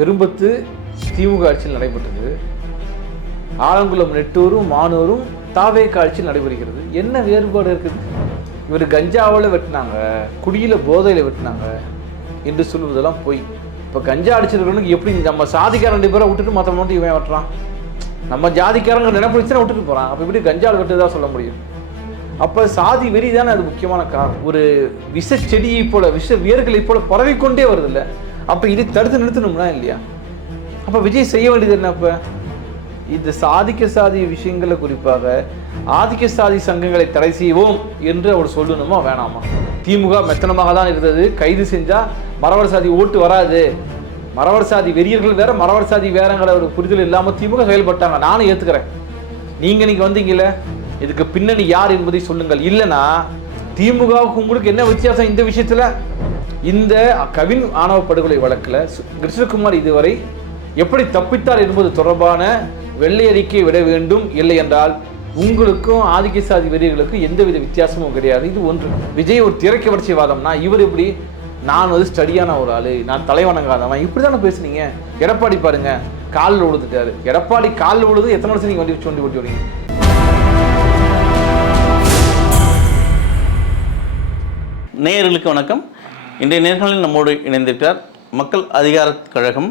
பெரும்பத்து திமுக ஆட்சியில் நடைபெற்றது. ஆலங்குளம் நெட்டூரும் மானூரும் தாவேக ஆட்சியில் நடைபெறுகிறது. என்ன வேறுபாடு இருக்குது? இவர் கஞ்சாவில் வெட்டினாங்க, குடியில் போதையில் வெட்டினாங்க என்று சொல்லுவதெல்லாம் போய். இப்போ கஞ்சா அடிச்சிருக்கிறவனுக்கு எப்படி நம்ம சாதிக்காரன் 2 பேரை விட்டுட்டு மற்ற மட்டும் இவன் வெட்டுறான்? நம்ம ஜாதிக்காரங்க நினைப்பிடிச்சுன்னா விட்டுட்டு போகிறான். அப்போ இப்படி கஞ்சாவில் வெட்டுதான் சொல்ல முடியும்? அப்போ சாதி வெறி தானே அது முக்கியமான காரணம். ஒரு விஷ செடியை போல, விஷ வேர்களை போல பரவிக்கொண்டே வருது இல்லை? அப்போ இதை தடுத்து நிறுத்தணும்னா இல்லையா? அப்போ விஜய் செய்ய வேண்டியது என்ன? இப்போ இந்த சாதிக்க சாதி விஷயங்களை, குறிப்பாக ஆதிக்க சாதி சங்கங்களை தடை செய்வோம் என்று அவர் சொல்லணுமா வேணாமா? திமுக மெத்தனமாக தான் இருந்தது. கைது செஞ்சால் மறவர் சாதி ஓட்டு வராது, மறவர் சாதி வெறியர்கள் வேற, மறவர் சாதி வேறங்கிற ஒரு புரிதல் இல்லாமல் திமுக செயல்பட்டாங்க. நானும் ஏற்றுக்கிறேன். நீங்கள் இன்னைக்கு வந்தீங்கல்ல, இதுக்கு பின்னணி யார் என்பதை சொல்லுங்கள். இல்லைன்னா திமுகவுக்கு உங்களுக்கு என்ன வித்தியாசம் இந்த விஷயத்தில்? இந்த கவின் ஆணவ படுகொலை வழக்கில் கிருஷ்ணகுமார் இதுவரை எப்படி தப்பித்தார் என்பது தொடர்பான வெள்ளை அறிக்கை விட வேண்டும். இல்லை என்றால் உங்களுக்கும் ஆதிக்க சாதி வெறியர்களுக்கும் எந்தவித வித்தியாசமும் கிடையாது. இது ஒன்று. விஜய் ஒரு திரைக்கவர்ச்சிவாதம்னா இவர் எப்படி? நான் வந்து ஸ்டடியான ஒரு ஆளு, நான் தலைவணங்காதவன், இப்படி தானே பேசுனீங்க. எடப்பாடி பாருங்க, காலில் விழுந்துட்டாரு. எடப்பாடி காலில் விழுது எத்தனை வருஷம் நீங்கள் வண்டி ஓட்டி வரீங்க? நேயர்களுக்கு வணக்கம். இன்றைய நேர்காணலில் நம்மோடு இணைந்திருக்கிறார் மக்கள் அதிகார கழகம்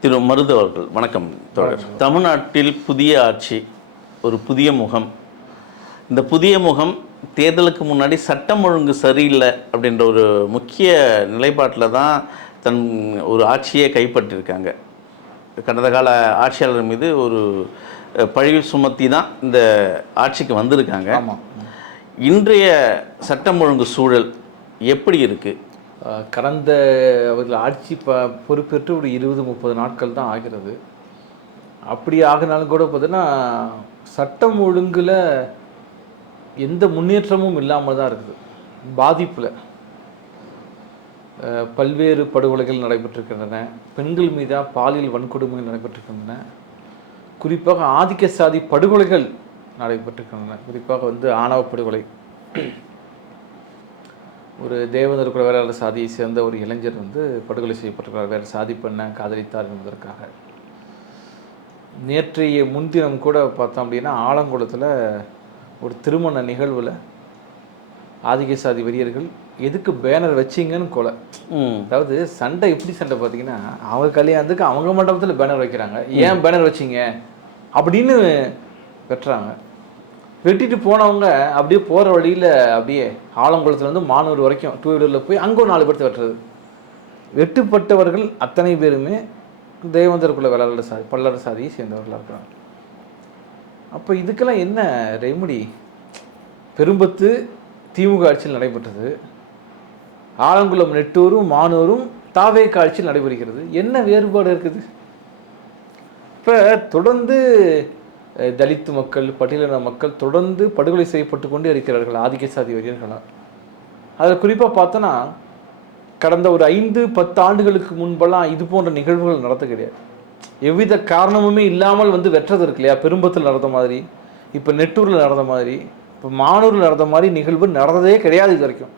திரு மருது அவர்கள். வணக்கம் தோழர். தமிழ்நாட்டில் புதிய ஆட்சி, ஒரு புதிய முகம். இந்த புதிய முகம் தேர்தலுக்கு முன்னாடி சட்டம் ஒழுங்கு சரியில்லை அப்படின்ற ஒரு முக்கிய நிலைப்பாட்டில் தான் தன் ஒரு ஆட்சியை கைப்பற்றியிருக்காங்க. கடந்த கால ஆட்சியாளர் மீது ஒரு பழி சுமத்தி தான் இந்த ஆட்சிக்கு வந்திருக்காங்க. இன்றைய சட்டம் ஒழுங்கு சூழல் எப்படி இருக்குது? கடந்த அவர்கள் ஆட்சி பொறுப்பேற்று ஒரு 20-30 நாட்கள் தான் ஆகிறது. அப்படி ஆகினாலும் கூட பார்த்தீங்கன்னா சட்டம் ஒழுங்கில் எந்த முன்னேற்றமும் இல்லாமல் தான் இருக்குது. பாதிப்பில் பல்வேறு படுகொலைகள் நடைபெற்றிருக்கின்றன. பெண்கள் மீதாக பாலியல் வன்கொடுமைகள் நடைபெற்றிருக்கின்றன. குறிப்பாக ஆதிக்க சாதி படுகொலைகள் நடைபெற்றிருக்கின்றன. குறிப்பாக வந்து ஆணவ படுகொலை. ஒரு தேவேந்திர குல வேளாளர் சாதியை சேர்ந்த ஒரு இளைஞர் வந்து படுகொலை செய்யப்பட்டிருக்கிறார், வேறு சாதி பெண்ணை காதலித்தார் என்பதற்காக. நேற்றைய முன்தினம் கூட பார்த்தோம் அப்படின்னா ஆலங்குளத்தில் ஒரு திருமண நிகழ்வில் ஆதிக்க சாதி வெறியர்கள் எதுக்கு பேனர் வச்சிங்கன்னு கொலை. அதாவது சண்டை எப்படி சண்டை பார்த்தீங்கன்னா, அவங்க கல்யாணத்துக்கு அவங்க மண்டபத்தில் பேனர் வைக்கிறாங்க, ஏன் பேனர் வச்சிங்க அப்படின்னு வெட்டுறாங்க. வெட்டிட்டு போனவங்க அப்படியே போகிற வழியில் அப்படியே ஆலங்குளத்துலேருந்து மானூர் வரைக்கும் 2 வீலரில் போய் அங்கே ஒரு 4 பேர்த்து வெட்டுறது. வெட்டுப்பட்டவர்கள் அத்தனை பேருமே தேவேந்திர குல வேளாளர் சாதி, பல்லர் சாதியை சேர்ந்தவர்களாக இருக்கிறாங்க. அப்போ இதுக்கெல்லாம் என்ன ரெமடி? பெரும்பத்து திமுக ஆட்சியில் நடைபெற்றது. ஆலங்குளம் நெட்டூரும் மானூரும் தாவேக ஆட்சியில் நடைபெறுகிறது. என்ன வேறுபாடு இருக்குது? இப்போ தொடர்ந்து தலித்து மக்கள், பட்டியலின மக்கள் தொடர்ந்து படுகொலை செய்யப்பட்டு கொண்டே இருக்கிறார்கள் ஆதிக்க சாதி வெறியர்களால். அதில் குறிப்பாக பார்த்தோன்னா கடந்த ஒரு 5-10 ஆண்டுகளுக்கு முன்பெல்லாம் இது போன்ற நிகழ்வுகள் நடத்த கிடையாது. எவ்வித காரணமுமே இல்லாமல் வந்து வெற்றது இருக்கு இல்லையா? பெரும்பத்தில் நடந்த மாதிரி, இப்போ நெட்டூரில் நடந்த மாதிரி, இப்போ மானூரில் நடந்த மாதிரி நிகழ்வு நடந்ததே கிடையாது இது வரைக்கும்.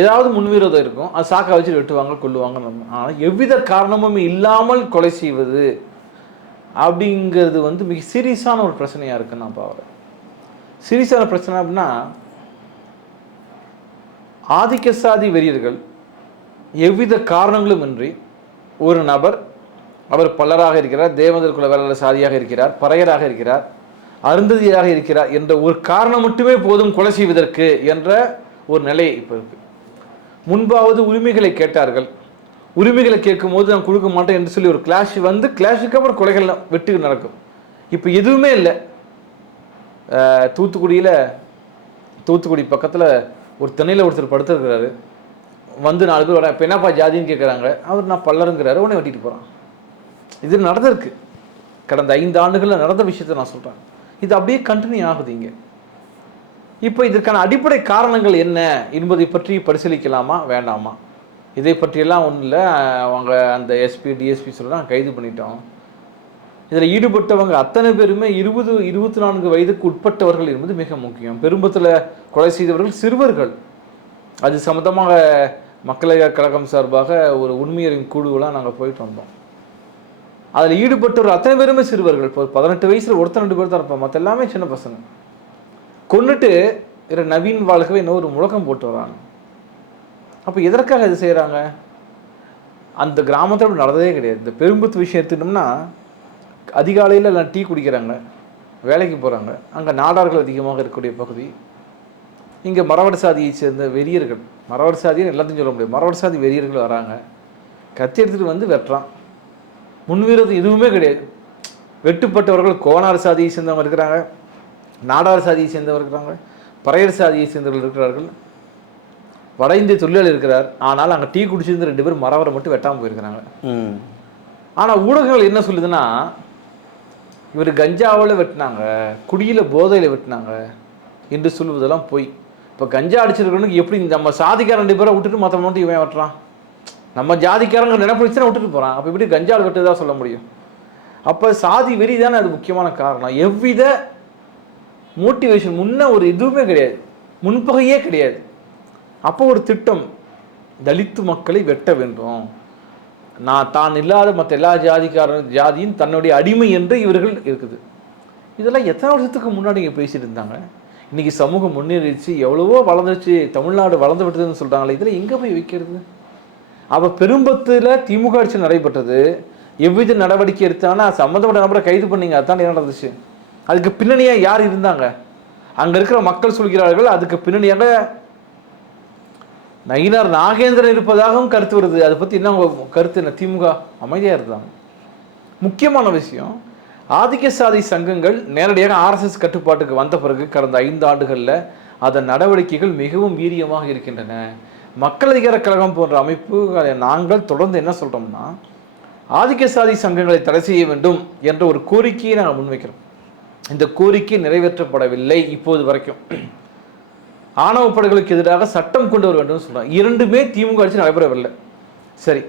ஏதாவது முன்விரோதம் இருக்கும், அது சாக்கா வச்சு வெட்டுவாங்க, கொல்லுவாங்க. ஆனால் எவ்வித காரணமும் இல்லாமல் கொலை செய்வது அப்படிங்கிறது வந்து மிக சீரியஸான ஒரு பிரச்சனையாக இருக்குன்னு நான் பார்க்குறேன். சீரியஸான பிரச்சனை அப்படின்னா, ஆதிக்க சாதி வெறியர்கள் எவ்வித காரணங்களும் இன்றி ஒரு நபர், அவர் பல்லராக இருக்கிறார், தேவேந்திர குல வேளாளர் சாதியாக இருக்கிறார், பறையராக இருக்கிறார், அருந்ததியாக இருக்கிறார் என்ற ஒரு காரணம் மட்டுமே போதும் கொலை செய்வதற்கு என்ற ஒரு நிலை இப்போ இருக்கு. முன்பாவது உரிமைகளை கேட்டார்கள். உரிமைகளை கேட்கும் போது நான் கொடுக்க மாட்டேன் என்று சொல்லி ஒரு கிளாஷ் வந்து, கிளாஷுக்கு அப்புறம் கொலைகள் வெட்டு நடக்கும். இப்போ எதுவுமே இல்லை. தூத்துக்குடி பக்கத்தில் ஒரு திணையில் ஒருத்தர் படுத்துருக்கிறாரு. வந்து 4 பேர் வர, இப்போ என்னப்பா ஜாதின்னு கேட்குறாங்க. அவர் நான் பல்லருங்கிறாரு, உடனே வெட்டிட்டு போகிறான். இது நடந்திருக்கு. கடந்த 5 ஆண்டுகளில் நடந்த விஷயத்தை நான் சொல்கிறேன். இது அப்படியே கண்டினியூ ஆகுது இங்கே. இப்போ இதற்கான அடிப்படை காரணங்கள் என்ன என்பதை பற்றி பரிசீலிக்கலாமா வேண்டாமா? இதை பற்றியெல்லாம் ஒன்றும் இல்லை. அவங்க அந்த எஸ்பி டிஎஸ்பி சொல்லலாம் கைது பண்ணிட்டோம். இதில் ஈடுபட்டவங்க அத்தனை பேருமே 20-24 வயதுக்கு உட்பட்டவர்கள் என்பது மிக முக்கியம். பெரும்பத்தில் கொலை செய்தவர்கள் சிறுவர்கள். அது சம்மந்தமாக மக்கள் கழகம் சார்பாக ஒரு உண்மையறியும் குழுவெல்லாம் நாங்கள் போயிட்டு வந்தோம். அதில் ஈடுபட்டவர் அத்தனை பேருமே சிறுவர்கள். இப்போ 18 வயசில் ஒருத்தர் 2 பேர் தான் இருப்போம், மற்ற எல்லாமே சின்ன பசங்க. கொண்டுட்டு நவீன் வாழ்க்கை இன்னொரு முழக்கம் போட்டு வராங்க. அப்போ எதற்காக இது செய்கிறாங்க? அந்த கிராமத்தில் நடந்ததே கிடையாது. இந்த பெரும்புத்து விஷயம் எடுத்துட்டோம்னா, அதிகாலையில் எல்லாம் டீ குடிக்கிறாங்க, வேலைக்கு போகிறாங்க. அங்கே நாடார்கள் அதிகமாக இருக்கக்கூடிய பகுதி. இங்கே மறவர் சாதியை சேர்ந்த வெறியர்கள், மறவர் சாதின்னு எல்லாத்தையும் சொல்ல முடியாது, மறவர் சாதி வெறியர்கள் வராங்க. கத்தி எடுத்துகிட்டு வந்து வெட்டுறான். முன்வீரது எதுவுமே கிடையாது. வெட்டுப்பட்டவர்கள் கோனார் சாதியை சேர்ந்தவங்க இருக்கிறாங்க, நாடார் சாதியை சேர்ந்தவர் இருக்கிறாங்க, பறையர் சாதியை சேர்ந்தவர்கள் இருக்கிறார்கள், வட இந்திய தொழிலாளி இருக்கிறார். ஆனால் அங்கே டீ குடிச்சிருந்த 2 பேர் மறவரை மட்டும் வெட்டாமல் போயிருக்கிறாங்க. ஆனால் ஊடகங்கள் என்ன சொல்லுதுன்னா, இவர் கஞ்சாவில் வெட்டினாங்க, குடியில் போதையில் வெட்டினாங்க என்று சொல்லுவதெல்லாம் போய். இப்போ கஞ்சா அடிச்சிருக்கணுக்கு எப்படி நம்ம சாதிக்காரன் 2 பேரை விட்டுட்டு மற்ற மட்டும் இவன் வெட்டுறான்? நம்ம ஜாதிக்காரங்க நினைப்பிடிச்சுன்னா விட்டுட்டு போகிறான். அப்போ இப்படி கஞ்சாவில் வெட்டுதான் சொல்ல முடியும்? அப்போ சாதி வெறி தானே அது முக்கியமான காரணம். எவ்வித மோட்டிவேஷன் முன்ன ஒரு எதுவுமே கிடையாது, முன்பகையே கிடையாது. அப்போ ஒரு திட்டம், தலித்து மக்களை வெட்ட வேண்டும், தான் இல்லாத மற்ற எல்லா ஜாதியும் தன்னுடைய அடிமை என்று இவர்கள் இருக்குது. இதெல்லாம் எத்தனை வருஷத்துக்கு முன்னாடி இங்கே பேசிட்டு இருந்தாங்க. இன்றைக்கி சமூகம் முன்னேறிச்சு, எவ்வளவோ வளர்ந்துருச்சு, தமிழ்நாடு வளர்ந்து விட்டதுன்னு சொல்கிறாங்களே, இதில் எங்கே போய் வைக்கிறது? அப்போ பெரும்பத்தில் திமுக ஆட்சி நடைபெற்றது. எவ்வித நடவடிக்கை எடுத்தாங்கன்னா சம்மந்தப்பட்ட நபரை கைது பண்ணீங்க, அதுதான் என்ன நடந்துச்சு? அதுக்கு பின்னணியாக யார் இருந்தாங்க? அங்கே இருக்கிற மக்கள் சொல்கிறார்கள், அதுக்கு பின்னணியாக நயினார் நாகேந்திரன் இருப்பதாகவும் கருத்து வருது. அதை பற்றி என்ன கருத்து? என்ன? திமுக அமைதியாக இருந்தாங்க. முக்கியமான விஷயம், ஆதிக்க சாதி சங்கங்கள் நேரடியாக RSS கட்டுப்பாட்டுக்கு வந்த பிறகு கடந்த 5 ஆண்டுகளில் அதன் நடவடிக்கைகள் மிகவும் வீரியமாக இருக்கின்றன. மக்கள் அதிகார கழகம் போன்ற அமைப்புகளை நாங்கள் தொடர்ந்து என்ன சொல்கிறோம்னா, ஆதிக்க சாதி சங்கங்களை தடை செய்ய வேண்டும் என்ற ஒரு கோரிக்கையை நாங்கள் முன்வைக்கிறோம். இந்த கோரிக்கை நிறைவேற்றப்படவில்லை இப்போது வரைக்கும். ஆணவ படுகொலைக்கு எதிராக சட்டம் கொண்டு வர வேண்டும் சொல்கிறாங்க. 2மே திமுக ஆட்சி நடைபெறவில்லை. சரி,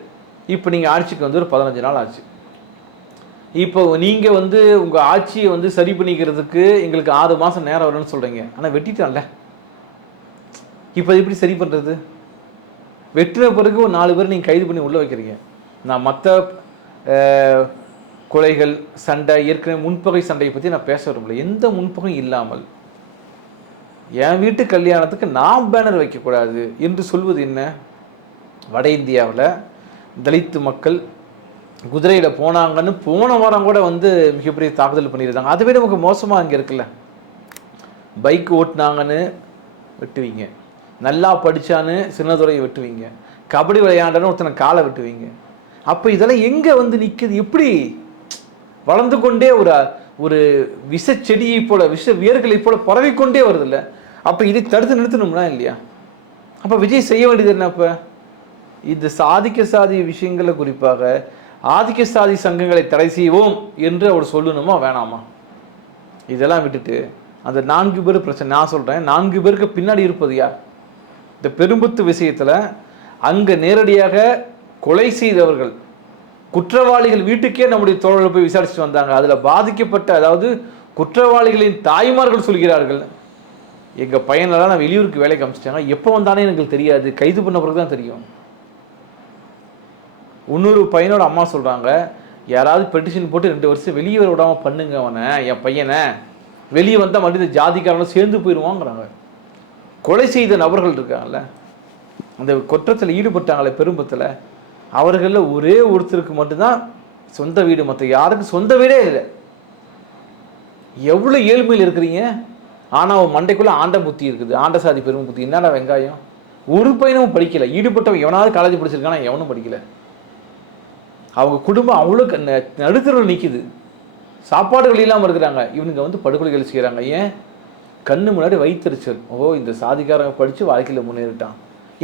இப்போ நீங்கள் ஆட்சிக்கு வந்து ஒரு 15 நாள் ஆச்சு. இப்போ நீங்கள் வந்து உங்கள் ஆட்சியை வந்து சரி பண்ணிக்கிறதுக்கு எங்களுக்கு 6 மாதம் நேரம் வரும்னு சொல்கிறீங்க. ஆனால் வெட்டிட்டான்ல, இப்போ எப்படி சரி பண்ணுறது? வெட்டின பிறகு ஒரு 4 பேர் நீங்கள் கைது பண்ணி உள்ளே வைக்கிறீங்க. நான் மற்ற கொலைகள், சண்டை, ஏற்கனவே முன்பகை சண்டையை பற்றி நான் பேச விரும்பல. எந்த முன்பகையும் இல்லாமல் என் வீட்டு கல்யாணத்துக்கு நான் பேனர் வைக்கக்கூடாது என்று சொல்வது என்ன? வட இந்தியாவில் தலித்து மக்கள் குதிரையில் போனாங்கன்னு போன வாரம் கூட வந்து மிகப்பெரிய தாக்குதல் பண்ணியிருந்தாங்க. அதுவே நமக்கு மோசமாக இங்கே இருக்குல்ல. பைக் ஓட்டினாங்கன்னு வெட்டுவீங்க, நல்லா படித்தான்னு சின்னதுரையை வெட்டுவீங்க, கபடி விளையாண்டன்னு ஒருத்தனை காலை வெட்டுவீங்க. அப்போ இதெல்லாம் எங்கே வந்து நிற்குது? எப்படி வளர்ந்து கொண்டே ஒரு விஷ செடியை போல, விஷ வேர்களை போல பரவிக்கொண்டே வருது இல்லை? அப்போ இதை தடுத்து நிறுத்தணும்னா இல்லையா? அப்போ விஜய் செய்ய வேண்டியது என்ன? அப்போ இந்த சாதிக்க சாதி விஷயங்களை, குறிப்பாக ஆதிக்க சாதி சங்கங்களை தடை செய்வோம் என்று அவர் சொல்லணுமா வேணாமா? இதெல்லாம் விட்டுட்டு அந்த 4 பேர் பிரச்சனை. நான் சொல்கிறேன், 4 பேருக்கு பின்னாடி இருப்பது யார்? இந்த பெரும்புத்து விஷயத்தில் அங்கே நேரடியாக கொலை செய்தவர்கள், குற்றவாளிகள் வீட்டுக்கே நம்முடைய தோழர்கள் போய் விசாரிச்சுட்டு வந்தாங்க. அதில் பாதிக்கப்பட்ட, அதாவது குற்றவாளிகளின் தாய்மார்கள் சொல்கிறார்கள், எங்கள் பையனெல்லாம் நான் வெளியூருக்கு வேலைக்கு அனுப்பிச்சிட்டாங்க, எப்போ வந்தானே எனக்கு தெரியாது, கைது பண்ண பிறகு தான் தெரியும். இன்னொரு பையனோட அம்மா சொல்கிறாங்க, யாராவது பெட்டிஷன் போட்டு 2 வருஷம் வெளியே வர விடாமல் பண்ணுங்க அவனை, என் பையனை, வெளியே வந்தால் மறுபடியும் இந்த ஜாதிக்காரனும் சேர்ந்து போயிடுவாங்கிறாங்க. கொலை செய்த நபர்கள் இருக்காங்கல்ல, அந்த குற்றத்தில் ஈடுபட்டாங்களே பெரும்பத்தில், அவர்களில் ஒரே ஒருத்தருக்கு மட்டும்தான் சொந்த வீடு, மற்ற யாருக்கும் சொந்த வீடே இல்லை. எவ்வளோ ஏழ்மையில் இருக்கிறீங்க? ஆனால் அவன் மண்டைக்குள்ளே ஆண்ட புத்தி இருக்குது, ஆண்ட சாதி பெரும் புத்தி. என்னடா வெங்காயம்? ஒரு பையனும் படிக்கலை. ஈடுபட்டவன் எவனாவது காலேஜ் படிச்சிருக்கானா? எவனும் படிக்கலை. அவங்க குடும்பம் அவ்வளோ நடுத்தரவில் நிற்கிது, சாப்பாடுகள் இல்லாமல் இருக்கிறாங்க. இவனுங்க வந்து படுகொலைகள் செய்கிறாங்க. ஏன்? கண்ணு முன்னாடி வைத்தறிச்சல். ஓ, இந்த சாதிக்காரங்க படித்து வாழ்க்கையில் முன்னேறிட்டான்,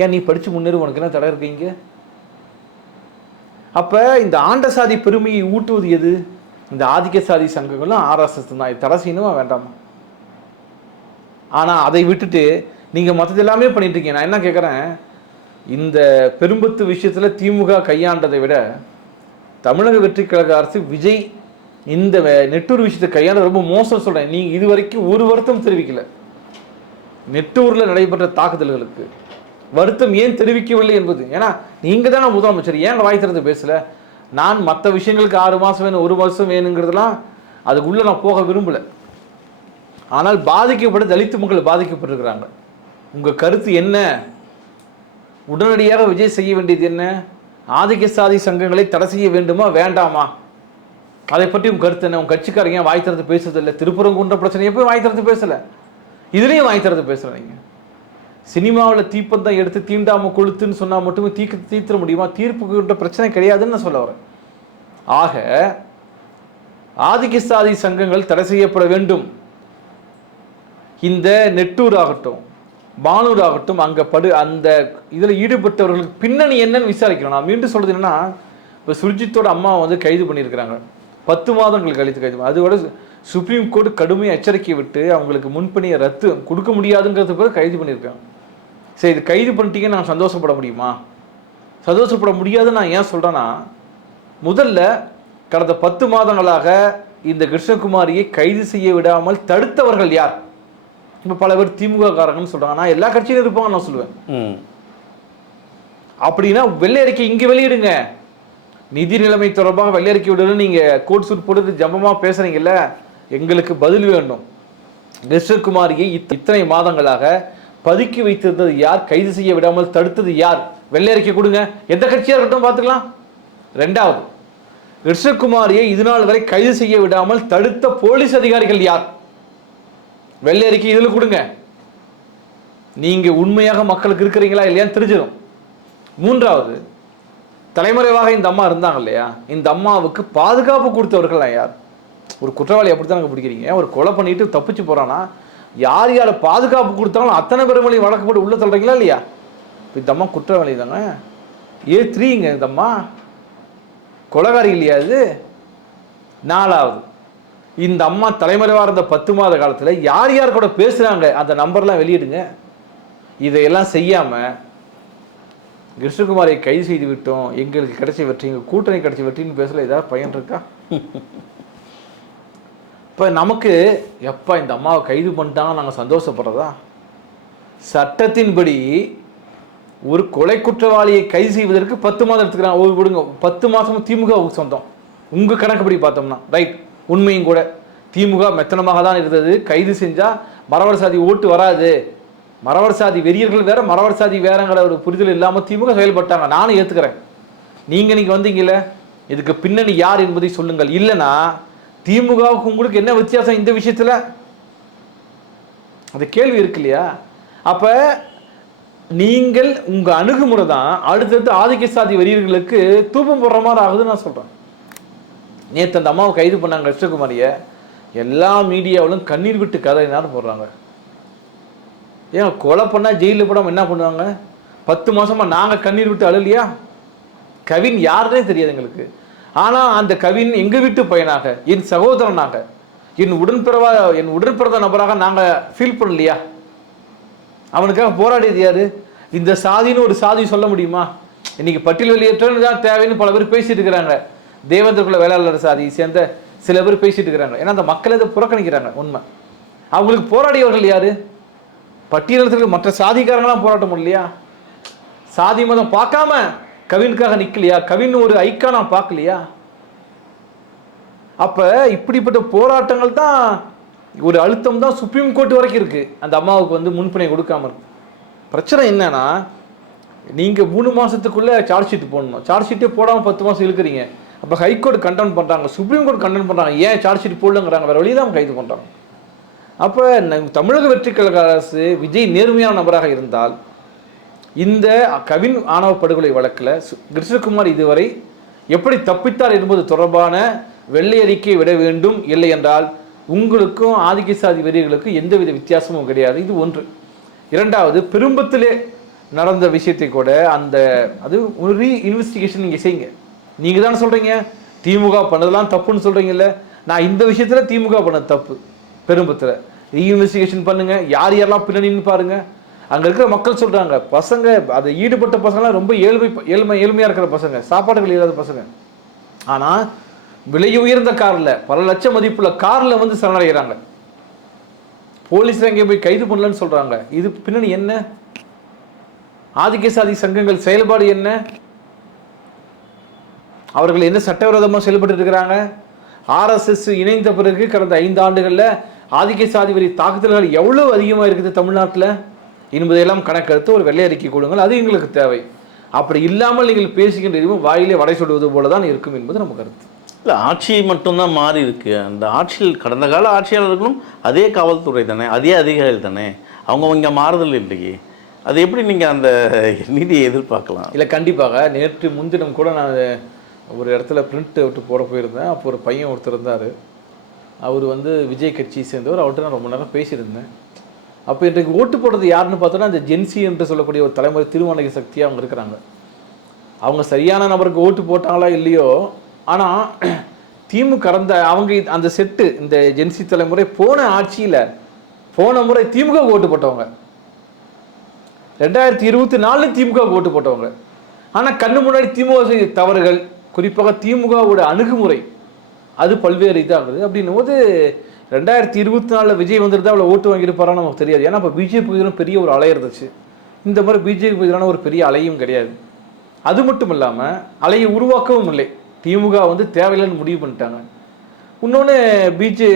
ஏன் நீ படித்து முன்னேறு, உனக்கு என்ன தடை இருக்கீங்க? அப்போ இந்த ஆண்ட சாதி பெருமையை ஊட்டுவது எது? இந்த ஆதிக்க சாதி சங்கங்களும் RSS தான். தடை செய்யணுமா வேண்டாமா? ஆனால் அதை விட்டுட்டு நீங்கள் மற்றது எல்லாமே பண்ணிட்டு இருக்கீங்க. நான் என்ன கேட்குறேன், இந்த பெரும்புத்து விஷயத்தில் திமுக கையாண்டதை விட தமிழக வெற்றி கழக அரசு, விஜய் இந்த நெட்டூர் விஷயத்தை கையாண்ட ரொம்ப மோசம் சொல்கிறேன். நீங்கள் இது வரைக்கும் ஒரு வருத்தம் தெரிவிக்கல. நெட்டூரில் நடைபெற்ற தாக்குதல்களுக்கு வருத்தம் ஏன் தெரிவிக்கவில்லை என்பது. ஏன்னா நீங்கள் தானே முதலமைச்சர், ஏன் வாய் திறந்து பேசல? நான் மற்ற விஷயங்களுக்கு 6 மாதம் வேணும் 1 வருஷம் வேணுங்கிறதுலாம் அதுக்குள்ளே நான் போக விரும்பலை. ஆனால் பாதிக்கப்பட்ட தலித்து மக்கள் பாதிக்கப்பட்டிருக்கிறாங்க. உங்கள் கருத்து என்ன? உடனடியாக விஜய் செய்ய வேண்டியது என்ன? ஆதிக்க சாதி சங்கங்களை தடை செய்ய வேண்டுமா வேண்டாமா? அதை பற்றி உங்கள் கருத்து என்ன? உங்கள் கட்சிக்காரங்க வாய் திறந்து பேசுறதில்லை. திருப்பரங்குன்ற பிரச்சனையை போய் வாய் திறந்து பேசலை, இதுலேயும் வாய் திறந்து பேசுகிறீங்க. சினிமாவில் தீப்பந்தம் எடுத்து தீண்டாமல் கொளுத்துன்னு சொன்னால் மட்டுமே தீர்த்திட முடியுமா? தீர்ப்புன்ற பிரச்சனை கிடையாதுன்னு நான் சொல்ல வரேன். ஆக ஆதிக்க சாதி சங்கங்கள் தடை செய்யப்பட வேண்டும். இந்த நெட்டூர் ஆகட்டும் பானூர் ஆகட்டும் அங்கே அந்த இதில் ஈடுபட்டவர்களுக்கு பின்னணி என்னன்னு விசாரிக்கணும். நான் மீண்டும் சொல்கிறது என்னன்னா, இப்போ சுர்ஜித்தோட அம்மா வந்து கைது பண்ணியிருக்கிறாங்க, 10 மாதங்கள் கழித்து கைது. அதோட சுப்ரீம் கோர்ட் கடுமையாக எச்சரிக்கை விட்டு அவங்களுக்கு முன்பணியை ரத்து கொடுக்க முடியாதுங்கிறது கூட கைது பண்ணியிருக்காங்க. சரி, இது கைது பண்ணிட்டீங்கன்னு நான் சந்தோஷப்பட முடியுமா? சந்தோஷப்பட முடியாதுன்னு நான் ஏன் சொல்கிறேன்னா, முதல்ல கடந்த 10 மாதங்களாக இந்த கிருஷ்ணகுமாரியை கைது செய்ய விடாமல் தடுத்தவர்கள் யார்? இப்போ பல பேர் திமுக காரங்கன்னு சொல்கிறாங்க. நான் எல்லா கட்சியிலும் இருப்பாங்க நான் சொல்லுவேன். அப்படின்னா வெள்ளை அறிக்கை இங்கே வெளியிடுங்க. நிதி நிலைமை தொடர்பாக வெள்ளை அறிக்கை விடணும். நீங்கள் கோட் சூட் போட்டு ஜம்பமாக பேசுகிறீங்கல்ல, எங்களுக்கு பதில் வேண்டும். கிருஷ்ணகுமாரியை இத்தனை மாதங்களாக பதுக்கி வைத்திருந்தது யார்? கைது செய்ய விடாமல் தடுத்தது யார்? வெள்ளை அறிக்கை கொடுங்க. எந்த கட்சியாக இருக்கட்டும் பார்த்துக்கலாம். 2வது, கிருஷ்ணகுமாரியை இதுநாள் வரை கைது செய்ய விடாமல் தடுத்த போலீஸ் அதிகாரிகள் யார்? வெள்ளை அறிக்கை இதில் கொடுங்க. நீங்கள் உண்மையாக மக்களுக்கு இருக்கிறீங்களா இல்லையான்னு தெரிஞ்சிடும். 3வது, தலைமறைவாக இந்த அம்மா இருந்தாங்க இல்லையா, இந்த அம்மாவுக்கு பாதுகாப்பு கொடுத்தவர்கள் யார்? ஒரு குற்றவாளி அப்படித்தான் பிடிக்கிறீங்க. ஒரு கொலை பண்ணிட்டு தப்பிச்சு போறானா, யார் யாரை பாதுகாப்பு கொடுத்தாலும் அத்தனை பேருமலையும் வழக்கு போட்டு உள்ள தள்ளுறீங்களா இல்லையா? இந்த அம்மா குற்றவாளி தாங்க. A3ங்க இந்த அம்மா, கொலைகாரி இல்லையா இது? 4வது, இந்த அம்மா தலைமறைவாக இருந்த 10 மாத காலத்தில் யார் யார் கூட பேசுகிறாங்க அந்த நம்பர்லாம் வெளியிடுங்க. இதையெல்லாம் செய்யாமல் கிருஷ்ணகுமாரை கைது செய்து விட்டோம், எங்களுக்கு கிடைச்ச வெற்றி, எங்கள் கூட்டணி கிடைச்ச வெற்றின்னு பேசல ஏதாவது பயன் இருக்கா? இப்போ நமக்கு எப்போ இந்த அம்மாவை கைது பண்ணிட்டாங்க நாங்கள் சந்தோஷப்படுறதா? சட்டத்தின்படி ஒரு கொலை குற்றவாளியை கைது செய்வதற்கு 10 மாதம் எடுத்துக்கிறாங்க. ஒரு விடுங்க, 10 மாதமும் திமுகவுக்கு சொந்தம். உங்கள் கணக்குப்படி பார்த்தோம்னா ரைட், உண்மையும் கூட. திமுக மெத்தனமாக தான் இருந்தது. கைது செஞ்சால் மறவர் சாதி ஓட்டு வராது, மறவர் சாதி வெறியர்கள் வேற மறவர் சாதி வேறங்கிற ஒரு புரிதல் இல்லாமல் திமுக செயல்பட்டாங்க. நானும் ஏற்றுக்கிறேன். நீங்கள் இன்னைக்கு வந்தீங்கல்ல, இதுக்கு பின்னணி யார் என்பதை சொல்லுங்கள். இல்லைன்னா திமுகவுக்கு உங்களுக்கு என்ன வித்தியாசம் இந்த விஷயத்தில்? அந்த கேள்வி இருக்கு இல்லையா? அப்போ நீங்கள் உங்கள் அணுகுமுறை தான் அடுத்தடுத்து ஆதிக்க சாதி வெறியர்களுக்கு தூபம் போடுற மாதிரி ஆகுதுன்னு நான் சொல்கிறேன். நேற்று அந்த அம்மாவை கைது பண்ணாங்க கிருஷ்ணகுமாரியை, எல்லா மீடியாவிலும் கண்ணீர் விட்டு கதை நேரம் போடுறாங்க. ஏன் கொலை பண்ணால் ஜெயிலில் போடாமல் என்ன பண்ணுவாங்க? 10 மாதமாக நாங்கள் கண்ணீர் விட்டு அழலையா? கவின் யாருன்னே தெரியாது எங்களுக்கு. ஆனால் அந்த கவின் எங்கள் வீட்டு பையனாக, என் சகோதரனாக, என் உடன்பிறந்த நபராக நாங்கள் ஃபீல் பண்ணலையா? அவனுக்காக போராடியது யாரு? இந்த சாதின்னு ஒரு சாதி சொல்ல முடியுமா? இன்னைக்கு பட்டியல் வெளியேற்றது தான் தேவைன்னு பல பேர் பேசிட்டு இருக்கிறாங்க. தேவேந்திரகுல வேளாளர் சாதியை சேர்ந்த சில பேர் பேசிட்டு இருக்கிறாங்க. ஏன்னா அந்த மக்களை இதை புறக்கணிக்கிறாங்க. உண்மை. அவங்களுக்கு போராடியவர்கள் யாரு? பட்டியலத்தில் மற்ற சாதிக்காரங்களாம் போராட்டம் இல்லையா? சாதி மதம் பார்க்காம கவினுக்காக நிற்கலையா? கவின் ஒரு ஐக்கானா பார்க்கலையா? அப்ப இப்படிப்பட்ட போராட்டங்கள் தான், ஒரு அழுத்தம் தான் சுப்ரீம் கோர்ட் வரைக்கும் இருக்கு அந்த அம்மாவுக்கு வந்து முன்பிணை கொடுக்காம இருக்கு. பிரச்சனை என்னன்னா, நீங்க 3 மாசத்துக்குள்ள சார்ஜ் ஷீட் போடணும். சார்ஜ் ஷீட்டே போடாமல் 10 மாசம் இழுக்கிறீங்க. அப்போ ஹைகோர்ட் கண்டெம் பண்ணுறாங்க, சுப்ரீம் கோர்ட் கண்டெம் பண்ணுறாங்க. ஏன் சார்ஜ் ஷீட் போடலங்கிறாங்க, வேறு வழி தான் கைது பண்ணுறாங்க. அப்போ தமிழக வெற்றி கழக அரசு விஜய் நேர்மையான நபராக இருந்தால் இந்த கவின் ஆணவ படுகொலை வழக்கில் கிருஷ்ணகுமார் இதுவரை எப்படி தப்பித்தார் என்பது தொடர்பான வெள்ளை அறிக்கை விட வேண்டும். இல்லை என்றால் உங்களுக்கும் ஆதிக்க சாதி வெறியர்களுக்கும் எந்தவித வித்தியாசமும் கிடையாது. இது ஒன்று. 2வது, பெரும்பத்திலே நடந்த விஷயத்தை கூட அது ஒரு ரீஇன்வெஸ்டிகேஷன் நீங்கள் செய்யுங்க. நீங்கள் தானே சொல்கிறீங்க திமுக பண்ணதெல்லாம் தப்புன்னு சொல்கிறீங்கல்ல. நான் இந்த விஷயத்தில் திமுக பண்ணது தப்பு. பெரும்பத்தில் ரீஇன்வெஸ்டிகேஷன் பண்ணுங்க, யார் யாரெல்லாம் பின்னணின்னு பாருங்க. அங்கே இருக்கிற மக்கள் சொல்கிறாங்க, பசங்க அதை ஈடுபட்ட பசங்களாம் ரொம்ப ஏழ்மையாக இருக்கிற பசங்க, சாப்பாடுகள் இல்லாத பசங்க. ஆனால் விலை உயர்ந்த காரில், பல லட்சம் மதிப்புள்ள காரில் வந்து சரணடைகிறாங்க. போலீஸ் எங்கே போய் கைது பண்ணலன்னு சொல்கிறாங்க. இது பின்னணி என்ன? ஆதிக்க சாதி சங்கங்கள் செயல்பாடு என்ன? அவர்கள் என்ன சட்டவிரோதமாக செயல்பட்டு இருக்கிறாங்க? RSS இணைந்த பிறகு கடந்த 5 ஆண்டுகளில் ஆதிக்க சாதி வரி தாக்குதல்கள் எவ்வளவு அதிகமாக இருக்குது தமிழ்நாட்டில் என்பதையெல்லாம் கணக்கெடுத்து ஒரு வெள்ளை அறிக்கை கொடுங்கள், அது எங்களுக்கு தேவை. அப்படி இல்லாமல் நீங்கள் பேசுகின்ற வாயிலே வடை சொல்வது போல தான் இருக்கும் என்பது நம்ம கருத்து. இல்லை, ஆட்சி மட்டும்தான் மாறி இருக்கு. அந்த ஆட்சியில் கடந்த கால ஆட்சியாளர்களும் அதே காவல்துறை தானே, அதே அதிகாரிகள் தானே, அவங்க இங்கே மாறுதல் இல்லையே. அது எப்படி நீங்கள் அந்த நீதியை எதிர்பார்க்கலாம்? இல்லை, கண்டிப்பாக. நேற்று முன்தினம் கூட நான் ஒரு இடத்துல பிரிண்ட் விட்டு போட போயிருந்தேன். அப்போ ஒரு பையன் ஒருத்தர் இருந்தார். அவர் விஜய் கட்சியை சேர்ந்தவர். அவர்கிட்ட நான் ரொம்ப நேரம் பேசியிருந்தேன். அப்போ இன்றைக்கு ஓட்டு போடுறது யாருன்னு பார்த்தோன்னா அந்த ஜென்சி என்று சொல்லக்கூடிய ஒரு தலைமுறை திருமண சக்தியாக அவங்க இருக்கிறாங்க. அவங்க சரியான நபருக்கு ஓட்டு போட்டாங்களா இல்லையோ, ஆனால் திமுக கடந்த அவங்க அந்த செட்டு இந்த ஜென்சி தலைமுறை போன ஆட்சியில் போன முறை திமுக ஓட்டு போட்டவங்க, 2024 திமுக ஓட்டு போட்டவங்க. ஆனால் கண்ணு முன்னாடி திமுக செய்த தவறுகள், குறிப்பாக திமுகவோட அணுகுமுறை, அது பல்வேறு இதாகுது. அப்படின்னும் போது 2024 விஜய் வந்துட்டு அவ்வளோ ஓட்டு வாங்கியிருப்பாரான்னு நமக்கு தெரியாது. ஏன்னா இப்போ பிஜேபி பெரிய ஒரு அலை இருந்துச்சு. இந்த மாதிரி பிஜேபி எதிரான ஒரு பெரிய அலையும் கிடையாது. அது மட்டும் இல்லாமல் அலையை உருவாக்கவும் இல்லை. திமுக தேவையில்லைன்னு முடிவு பண்ணிட்டாங்க. இன்னொன்று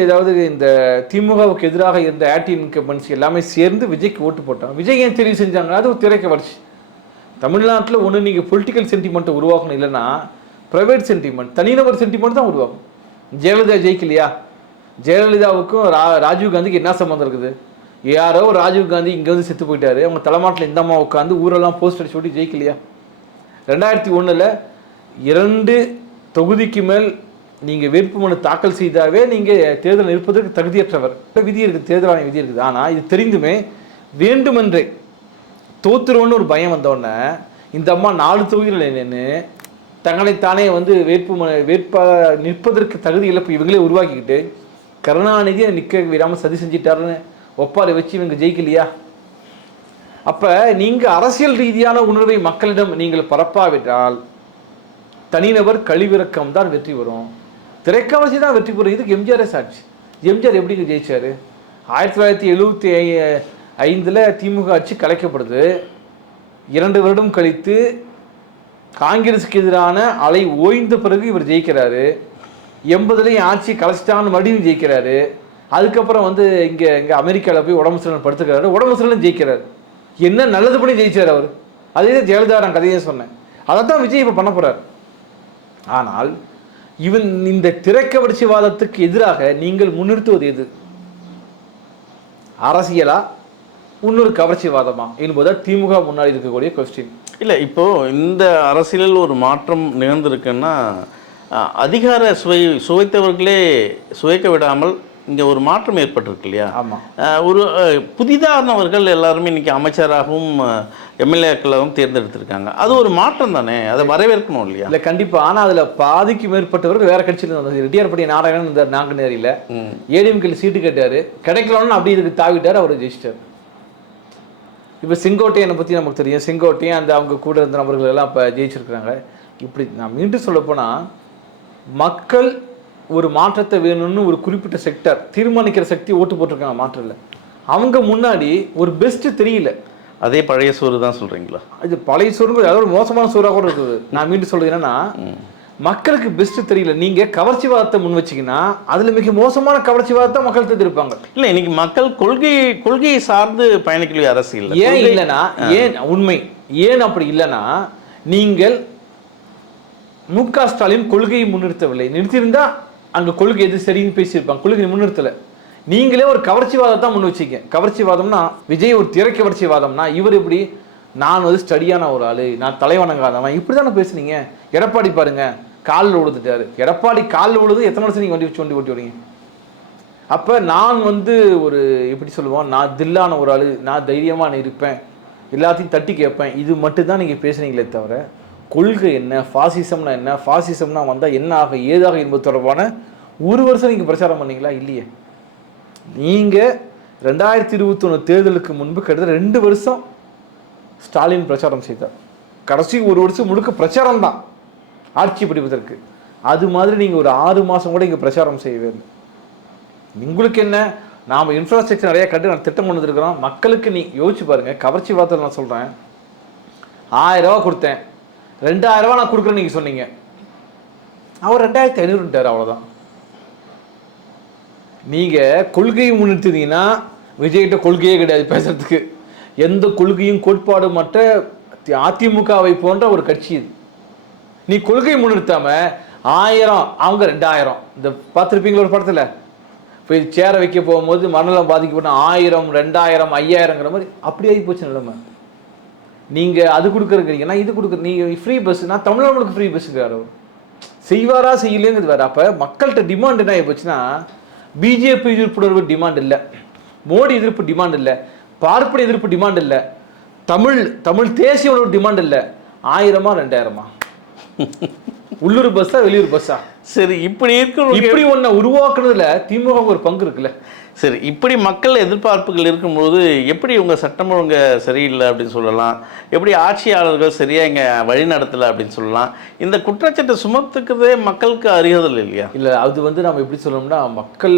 அதாவது இந்த திமுகவுக்கு எதிராக இருந்த ஆன்டி இன்கம்பன்சி எல்லாமே சேர்ந்து விஜய்க்கு ஓட்டு போட்டாங்க. விஜய் ஏன் தெரிவு செஞ்சாங்க? அது ஒரு திரைக்க வரிச்சு. தமிழ்நாட்டில் ஒன்று நீங்கள் பொலிட்டிக்கல் சென்டிமெண்ட்டை உருவாக்கணும், இல்லைன்னா ப்ரைவேட் சென்டிமெண்ட், தனிநபர் சென்டிமெண்ட் தான் உருவாகும். ஜெயலலிதா ஜெயிக்கலையா? ஜெயலலிதாவுக்கும் ராஜீவ் காந்திக்கு என்ன சம்மந்தம் இருக்குது? யாரோ ராஜீவ் காந்தி இங்கே செத்து போயிட்டாரு, அவங்க தலைமாட்டில் இந்த அம்மா உட்காந்து ஊரெல்லாம் போஸ்ட் அடிச்சு ஓட்டி ஜெயிக்கலையா? 2001 2 தொகுதிக்கு மேல் நீங்கள் வேட்புமனு தாக்கல் செய்தாவே நீங்கள் தேர்தல் நிற்பதற்கு தகுதியற்றவர். விதி இருக்குது, தேர்தல் ஆணைய விதி இருக்குது. ஆனால் இது தெரிந்துமே வேண்டுமென்றே தோத்துருவோன்னு ஒரு பயம் வந்தோடனே இந்த அம்மா 4 தொகுதிகள் நின்று தங்களைத்தானே வேட்பாளர் நிற்பதற்கு தகுதி இழப்பு இவங்களே உருவாக்கிக்கிட்டு கருணாநிதியை நிற்க விடாமல் சதி செஞ்சிட்டாருன்னு ஒப்பாரை வச்சு இவங்க ஜெயிக்கலையா? அப்போ நீங்கள் அரசியல் ரீதியான உணர்வை மக்களிடம் நீங்கள் பரப்பாவிட்டால் தனிநபர் கழிவிறக்கம் தான் வெற்றி வரும். திரைக்கவசி தான் வெற்றி பெறும். இதுக்கு எம்ஜிஆரே சாட்சி. எம்ஜிஆர் எப்படிங்க ஜெயிச்சாரு? 1975 திமுக ஆட்சி கலைக்கப்படுது. 2 வருடம் கழித்து காங்கிரஸுக்கு எதிரான அலை ஓய்ந்த பிறகு இவர் ஜெயிக்கிறாரு. 80 ஆட்சி கலைச்சிட்டான்னு மறுபடியும் ஜெயிக்கிறாரு. அதுக்கப்புறம் இங்கே அமெரிக்காவில் போய் உடம்பு சரியில்லை படுத்துக்கிறாரு, உடம்பு சரியில்லை ஜெயிக்கிறாரு. என்ன நல்லது பண்ணி ஜெயிச்சார் அவர். அதே ஜெயலலிதா நான் கதையே சொன்னேன். அதை தான் விஜய் இப்போ பண்ண போகிறார். ஆனால் இந்த திரைக்கவர்ச்சிவாதத்துக்கு எதிராக நீங்கள் முன்னிறுத்துவது எது? அரசியலா இன்னொரு கவர்ச்சிவாதமா என்பதை திமுக முன்னாடி இருக்கக்கூடிய கொஸ்டின். இல்லை, இப்போது இந்த அரசியலில் ஒரு மாற்றம் நிகழ்ந்திருக்குன்னா அதிகார சுவைத்தவர்களே சுவைக்க விடாமல் இங்கே ஒரு மாற்றம் ஏற்பட்டிருக்கு இல்லையா? ஆமாம். ஒரு புதிதானவர்கள் எல்லாருமே இன்றைக்கி அமைச்சராகவும் எம்எல்ஏக்களாகவும் தேர்ந்தெடுத்திருக்காங்க. அது ஒரு மாற்றம் தானே, அதை வரவேற்கணும் இல்லையா? இல்லை, கண்டிப்பாக. ஆனால் அதில் பாதிக்கு மேற்பட்டவர்கள் வேறு கட்சியில் வந்தாங்க. ரெட்டியார்பட்டி நாராயணன் இந்த நாங்குநேரியில் ஏடிஎம்கேல சீட்டு கேட்டார், கிடைக்கலன்னு அப்படி இதுக்கு தாவிட்டார், அவர் ஜெயிச்சிட்டார். இப்போ செங்கோட்டையனை பற்றி நமக்கு தெரியும். செங்கோட்டையன் அவங்க கூட இருந்த நபர்கள் எல்லாம் இப்போ ஜெயிச்சிருக்கிறாங்க. இப்படி நான் மீண்டும் சொல்லப்போனால் மக்கள் ஒரு மாற்றத்தை வேணும்னு ஒரு குறிப்பிட்ட செக்டர் தீர்மானிக்கிற சக்தி ஓட்டு போட்டிருக்காங்க. மாற்றம் இல்லை. அவங்க முன்னாடி ஒரு பெஸ்ட்டு தெரியல. அதே பழைய சோறு தான் சொல்கிறீங்களா? இது பழைய சோறுங்கிறது அதோட மோசமான சோறாக கூட இருக்குது. நான் மீண்டும் சொல்றது என்னன்னா, மக்களுக்கு பெஸ்ட்டு தெரியல. நீங்கள் கவர்ச்சிவாதத்தை முன் வச்சிங்கன்னா அதில் மிக மோசமான கவர்ச்சிவாதத்தை மக்கள் தெரிஞ்சிருப்பாங்க. இல்லை, இன்னைக்கு மக்கள் கொள்கையை சார்ந்து பயணிக்கலையே அரசியல். ஏன் இல்லைன்னா, ஏன் உண்மை ஏன் அப்படி இல்லைன்னா, நீங்கள் மு.க. ஸ்டாலின் கொள்கையை முன்னிறுத்தவில்லை. நிறுத்தியிருந்தா அங்கே கொள்கை எது சரின்னு பேசியிருப்பாங்க. கொள்கை முன்னிறுத்தலை. நீங்களே ஒரு கவர்ச்சிவாதத்தை முன் வச்சிங்க. கவர்ச்சிவாதம்னா விஜய் ஒரு திரை கவர்ச்சிவாதம்னா இவர் எப்படி? நான் ஸ்டடியான ஒரு ஆள், நான் தலைவணங்காதவன், இப்படி தானே பேசுனீங்க. எடப்பாடி பாருங்க, காலில் விழுந்துட்டாரு. எடப்பாடி காலில் விழுது எத்தனை வருஷம் நீங்கள் வண்டி ஓட்டி விடுங்க? அப்போ நான் ஒரு எப்படி சொல்லுவோம், நான் தில்லான ஒரு ஆள், நான் தைரியமாக இருப்பேன், எல்லாத்தையும் தட்டி கேட்பேன், இது மட்டும்தான் நீங்கள் பேசுனீங்களே தவிர கொள்கை என்ன, ஃபாசிசம்னா என்ன, ஃபாசிசம்னா வந்தால் என்ன ஆக ஏதாக என்பது தொடர்பான ஒரு வருஷம் நீங்கள் பிரச்சாரம் பண்ணீங்களா? இல்லையே. நீங்கள் 2021 தேர்தலுக்கு முன்பு கிட்டத்தட்ட 2 வருஷம் ஸ்டாலின் பிரச்சாரம் செய்தார். கடைசி 1 வருஷம் முழுக்க பிரச்சாரம் தான் ஆட்சி பிடிப்பதற்கு. அது மாதிரி நீங்கள் ஒரு 6 மாதம் கூட இங்கே பிரச்சாரம் செய்யவே இல்லை. உங்களுக்கு என்ன, நாம் இன்ஃப்ராஸ்ட்ரக்சர் நிறையா கட்டு நான் திட்டம் கொண்டு வந்துருக்கிறோம். மக்களுக்கு யோசிச்சு பாருங்கள். கவர்ச்சிவாதத்தில் நான் சொல்கிறேன், 1000 ரூபா கொடுத்தேன், 2000 ரூபா நான் கொடுக்குறேன்னு நீங்கள் சொன்னீங்க. அவர் 2500ன்ட்டார். அவ்வளோதான். நீங்கள் கொள்கையை முன்னிறுத்தினீங்கன்னா விஜய்கிட்ட கொள்கையே கிடையாது பேசுறதுக்கு. எந்த கொள்கையும் கோட்பாடு மற்ற அதிமுகவை போன்ற ஒரு கட்சி இது. நீ கொள்கையை முன்னிறுத்தாம 1000 அவங்க 2000 இந்த பார்த்துருப்பீங்களா ஒரு படத்தில் போய் சேர வைக்க போகும்போது மனநலம் பாதிக்கப்பட்ட 1000 2000 5000ங்கிற மாதிரி அப்படி ஆகி போச்சு நிலைமை. நீங்கள் அது கொடுக்குறீங்கன்னா இது கொடுக்குற நீங்கள் ஃப்ரீ பஸ், நான் தமிழ்நாடுகளுக்கு ஃப்ரீ பஸ்ஸுங்கிறார். அவர் செய்வாரா செய்யலேங்கிறது வேறு. அப்போ மக்கள்கிட்ட டிமாண்ட் என்ன ஆகி போச்சுன்னா பிஜேபி எதிர்ப்பு டிமாண்ட் இல்லை, மோடி எதிர்ப்பு டிமாண்ட் இல்லை, பார்ப்பன எதிர்ப்பு டிமாண்ட் இல்லை, தமிழ் தேசிய உணர்வு டிமாண்ட் இல்லை. 1000 2000 உள்ளூர் பஸ்ஸா வெளியூர் பஸ்ஸா? சரி, இப்படி ஒன்றை உருவாக்குறதுல திமுக ஒரு பங்கு இருக்குல்ல. சரி, இப்படி மக்கள் எதிர்பார்ப்புகள் இருக்கும்போது எப்படி உங்கள் சட்டம் ஒழுங்கு சரியில்லை அப்படின்னு சொல்லலாம், எப்படி ஆட்சியாளர்கள் சரியாக இங்கே வழி நடத்தலை அப்படின்னு சொல்லலாம். இந்த குற்றச்சாட்டை சுமத்துக்கிறதே மக்களுக்கு அறியதல் இல்லையா? இல்லை, அது நம்ம எப்படி சொல்லணும்னா மக்கள்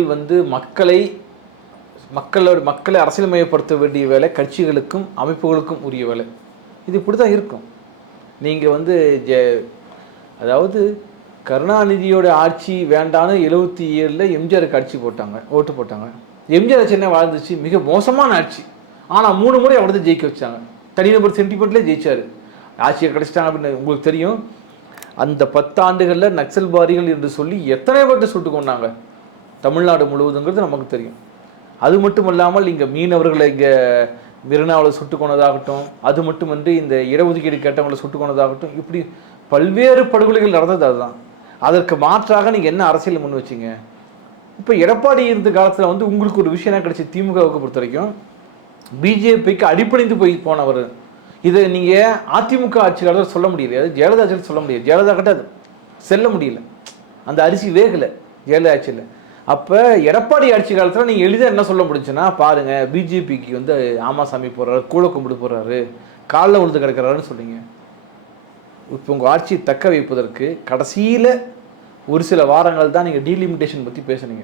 மக்களை அரசியல்மயப்படுத்த வேண்டிய வேலை கட்சிகளுக்கும் அமைப்புகளுக்கும் உரிய வேலை. இது இப்படி தான் இருக்கும். நீங்கள் அதாவது கருணாநிதியோட ஆட்சி வேண்டான்னு 77ல் எம்ஜிஆருக்கு ஓட்டு போட்டாங்க. எம்ஜிஆர் ஆட்சி என்ன வாழ்ந்துச்சு? மிக மோசமான ஆட்சி. ஆனால் 3 முறை அவர் தான் ஜெயிக்க வச்சாங்க. தனிநபர் சென்டிமெண்ட்லேயே ஜெயிச்சார். ஆட்சியை கிடைச்சிட்டாங்க அப்படின்னு உங்களுக்கு தெரியும். அந்த 10 ஆண்டுகளில் நக்சல்பாரிகள் என்று சொல்லி எத்தனை பேர்கிட்ட சுட்டு கொண்டாங்க தமிழ்நாடு முழுவதுங்கிறது நமக்கு தெரியும். அது மட்டும் இல்லாமல் இங்கே மீனவர்களை இங்கே மெரினாவில் சுட்டு கொண்டதாகட்டும், அது மட்டுமின்றி இந்த இடஒதுக்கீடு கேட்டவங்களை சுட்டு கொண்டதாகட்டும், இப்படி பல்வேறு படுகொலைகள் நடந்தது. அதுதான். அதற்கு மாற்றாக நீங்கள் என்ன அரசியல் முன் வச்சிங்க? இப்போ எடப்பாடி இருந்த காலத்தில் உங்களுக்கு ஒரு விஷயம் என்ன கிடைச்சி? திமுகவுக்கு பொறுத்த வரைக்கும் பிஜேபிக்கு அடிப்பணிந்து போனவர். இதை நீங்கள் அதிமுக ஆட்சியாளர் சொல்ல முடியல, ஜெயலலிதா ஆட்சியில் சொல்ல முடியாது. ஜெயலலிதா கிட்ட அது செல்ல முடியல, அந்த அரிசி வேகலை ஜெயலலிதா ஆட்சியில். அப்போ எடப்பாடி ஆட்சி காலத்தில் நீங்கள் எளிதாக என்ன சொல்ல முடிஞ்சுன்னா, பாருங்கள் பிஜேபிக்கு ஆமாசாமி போடுறாரு, கூழ கும்பிடு போடுறாரு, காலில் உழுது கிடக்கிறாருன்னு சொன்னீங்க. இப்போ உங்கள் ஆட்சியை தக்க வைப்பதற்கு கடைசியில் ஒரு சில வாரங்கள் தான் நீங்கள் டீலிமிட்டேஷன் பற்றி பேசுனீங்க.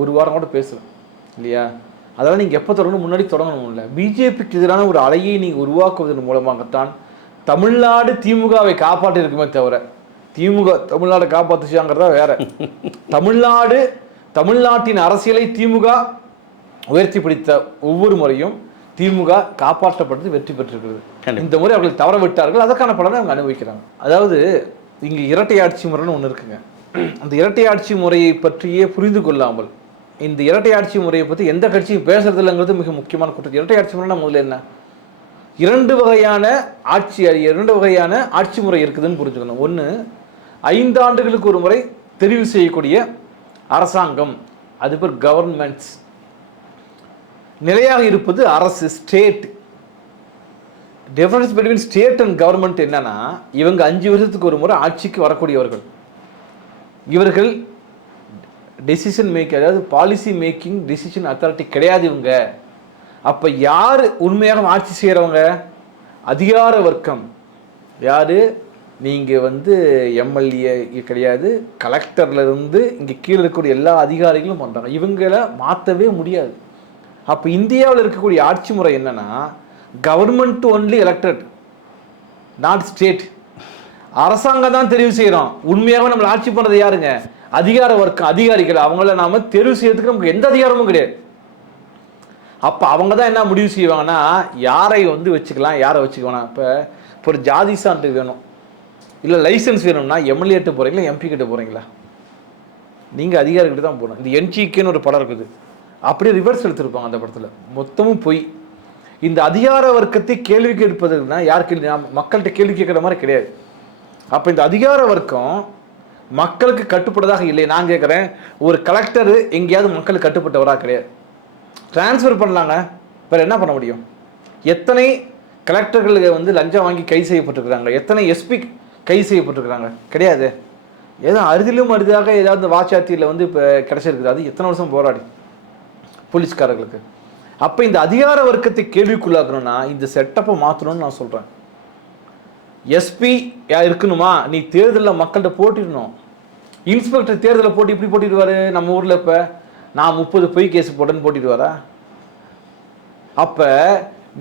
ஒரு வாரம் கூட பேசலாம் இல்லையா? அதெல்லாம் நீங்கள் எப்போ தொடங்கணும்? முன்னாடி தொடங்கணும். இல்லை, பிஜேபிக்கு எதிரான ஒரு அலையை நீங்கள் உருவாக்குவதன் மூலமாகத்தான் தமிழ்நாடு திமுகவை காப்பாற்றிருக்குமே தவிர தமிழ்நாடு காப்பாற்றுச்சாங்கிறதா வேற. தமிழ்நாட்டின் அரசியலை திமுக உயர்த்தி பிடித்த ஒவ்வொரு முறையும் திமுக காப்பாற்றப்பட்டது, வெற்றி பெற்றிருக்கிறது. இந்த முறை அவர்கள் தவற விட்டார்கள், அதற்கான பலனை அவங்க அனுபவிக்கிறாங்க. அதாவது இங்கே இரட்டை ஆட்சி முறைன்னு ஒன்று இருக்குங்க. அந்த இரட்டை ஆட்சி முறையை பற்றியே புரிந்து கொள்ளாமல் இந்த இரட்டை ஆட்சி முறையை பற்றி எந்த கட்சியும் பேசுறது இல்லைங்கிறது மிக முக்கியமான குற்றம். இரட்டை ஆட்சி முறைனா முதல்ல என்ன? 2 வகையான ஆட்சி முறை இருக்குதுன்னு புரிஞ்சுக்கணும். ஒன்று, 5 ஆண்டுகளுக்கு ஒரு முறை தெரிவு செய்யக்கூடிய அரசாங்கம், அது பேர் கவர்மெண்ட்ஸ். நிலையாக இருப்பது அரசு, state. Difference between state and government என்னன்னா, இவங்க 5 வருஷத்துக்கு ஒரு முறை ஆட்சிக்கு வரக்கூடியவர்கள். இவர்கள் டெசிஷன் மேக்கிங், அதாவது பாலிசி மேக்கிங் டெசிஷன் அத்தாரிட்டி கிடையாது இவங்க. அப்போ யார் உண்மையாக ஆட்சி செய்கிறவங்க? அதிகார வர்க்கம். யார்? நீங்கள் எம்எல்ஏ கிடையாது, கலெக்டர்லேருந்து இங்கே கீழே இருக்கக்கூடிய எல்லா அதிகாரிகளும் பண்ணுறாங்க. இவங்களை மாற்றவே முடியாது. அப்போ இந்தியாவில் இருக்கக்கூடிய ஆட்சி முறை என்னன்னா, government only elected, not state. அரசாங்கம் தான் தெரிவு செய்கிறோம். உண்மையாக நம்ம ஆட்சி பண்ணுறது யாருங்க? அதிகார வர்க்கம், அதிகாரிகள். அவங்கள நாம தெரிவு செய்யறதுக்கு நமக்கு எந்த அதிகாரமும் கிடையாது. அப்போ அவங்க தான் என்ன முடிவு செய்வாங்கன்னா, யாரை வச்சுக்கலாம், யாரை வச்சுக்க வேணாம். இப்போ ஒரு ஜாதி சான்று வேணும், இல்லை லைசன்ஸ் வேணும்னா எம்எல்ஏட்ட போகிறீங்களா, எம்பி கிட்ட போகிறீங்களா? நீங்கள் அதிகாரிகிட்ட தான் போகணும். இந்த என்ஜிகேன்னு ஒரு படம் இருக்குது, அப்படியே ரிவர்ஸ் எடுத்துருப்பாங்க அந்த படத்தில். மொத்தமும் போய் இந்த அதிகார வர்க்கத்தை கேள்வி கேட்பதுன்னா யார் கேள்வி? மக்கள்கிட்ட கேள்வி கேட்குற மாதிரி கிடையாது. அப்போ இந்த அதிகார வர்க்கம் மக்களுக்கு கட்டுப்பட்டதாக இல்லை. நான் கேட்குறேன், ஒரு கலெக்டர் எங்கேயாவது மக்களுக்கு கட்டுப்பட்டவராக கிடையாது. டிரான்ஸ்ஃபர் பண்ணலாங்க, வேறு என்ன பண்ண முடியும்? எத்தனை கலெக்டர்கள் லஞ்சம் வாங்கி கைது செய்யப்பட்டிருக்கிறாங்க? எத்தனை எஸ்பி கைது செய்யப்பட்டிருக்கிறாங்க? கிடையாது. ஏதோ அரிதிலும் அரிதாக ஏதாவது வாச்சாத்தியில் இப்போ கிடைச்சிருக்குது. அது எத்தனை வருஷம் போராடி போலீஸ்காரர்களுக்கு. அப்போ இந்த அதிகார வர்க்கத்தை கேள்விக்குள்ளாக்கணும்னா இந்த செட்டப்பை மாற்றணும்னு நான் சொல்கிறேன். எஸ்பி இருக்கணுமா? நீ தேர்தலில் மக்கள்கிட்ட போட்டிடணும். இன்ஸ்பெக்டர் தேர்தலில் போட்டி இப்படி போட்டிடுவார். நம்ம ஊரில் இப்போ நான் 30 பொய் கேஸ் போட்டேன்னு போட்டிடுவாரா? அப்போ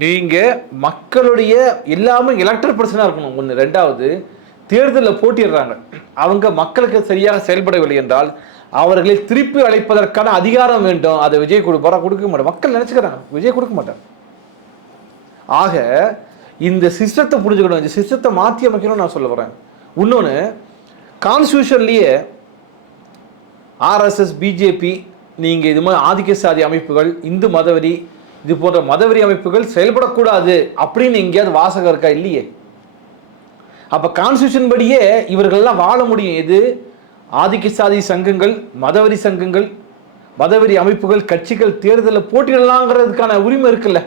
நீங்கள் மக்களுடைய எல்லாமே எலக்டட் பர்சனாக இருக்கணும் ஒன்று. ரெண்டாவது, தேர்தலில் போட்டிடுறாங்க, அவங்க மக்களுக்கு சரியாக செயல்படவில்லை என்றால் அவர்களை திருப்பி அழைப்பதற்கான அதிகாரம் வேண்டும். அதை விஜய் கொடுப்பாரா? கொடுக்க மாட்டார். மக்கள் நினச்சிக்கிறாங்க விஜய் கொடுக்க மாட்டார். ஆக இந்த சிஸ்டத்தை புரிஞ்சுக்கணும், இந்த சிஸ்டத்தை மாற்றி அமைக்கணும்னு நான் சொல்ல வரேன். இன்னொன்று, கான்ஸ்டியூஷன்லேயே ஆர்எஸ்எஸ், பிஜேபி, நீங்கள் இது மாதிரி ஆதிக்க சாதி அமைப்புகள், இந்து மதவெறி, இது போன்ற மதவெறி அமைப்புகள் செயல்படக்கூடாது அப்படின்னு எங்கேயாவது வாசகம் இருக்கா? இல்லையே. அப்போ கான்ஸ்டியூஷன் படியே இவர்கள்லாம் வாழ முடியும். இது ஆதிக்க சாதி சங்கங்கள், மதவெறி சங்கங்கள், மதவெறி அமைப்புகள், கட்சிகள் தேர்தலில் போட்டியிடலாங்கிறதுக்கான உரிமை இருக்குல்ல.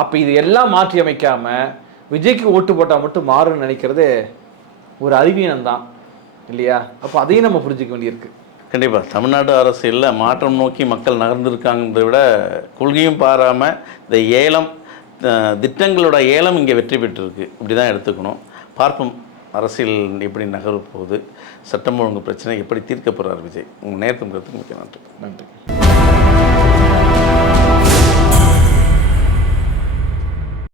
அப்போ இது எல்லாம் மாற்றி அமைக்காம விஜய்க்கு ஓட்டு போட்டால் மட்டும் மாறுன்னு நினைக்கிறது ஒரு அறிவீனம் தான் இல்லையா? அப்போ அதையும் நம்ம புரிஞ்சுக்க வேண்டியிருக்கு. கண்டிப்பாக தமிழ்நாடு அரசியலில் மாற்றம் நோக்கி மக்கள் நகர்ந்திருக்காங்கிறத விட கொள்கையும் பாராமல் இந்த ஏலம் திட்டங்களோட ஏலம் இங்கே வெற்றி பெற்றிருக்கு. இப்படி தான் எடுத்துக்கணும். பார்ப்போம் அரசியல் எப்படி நகர போகுது, சட்டம் ஒழுங்கு பிரச்சனை எப்படி தீர்க்க போகிறார் விஜய். உங்கள் நேரத்துக்கு மிக்க நன்றி. நன்றி.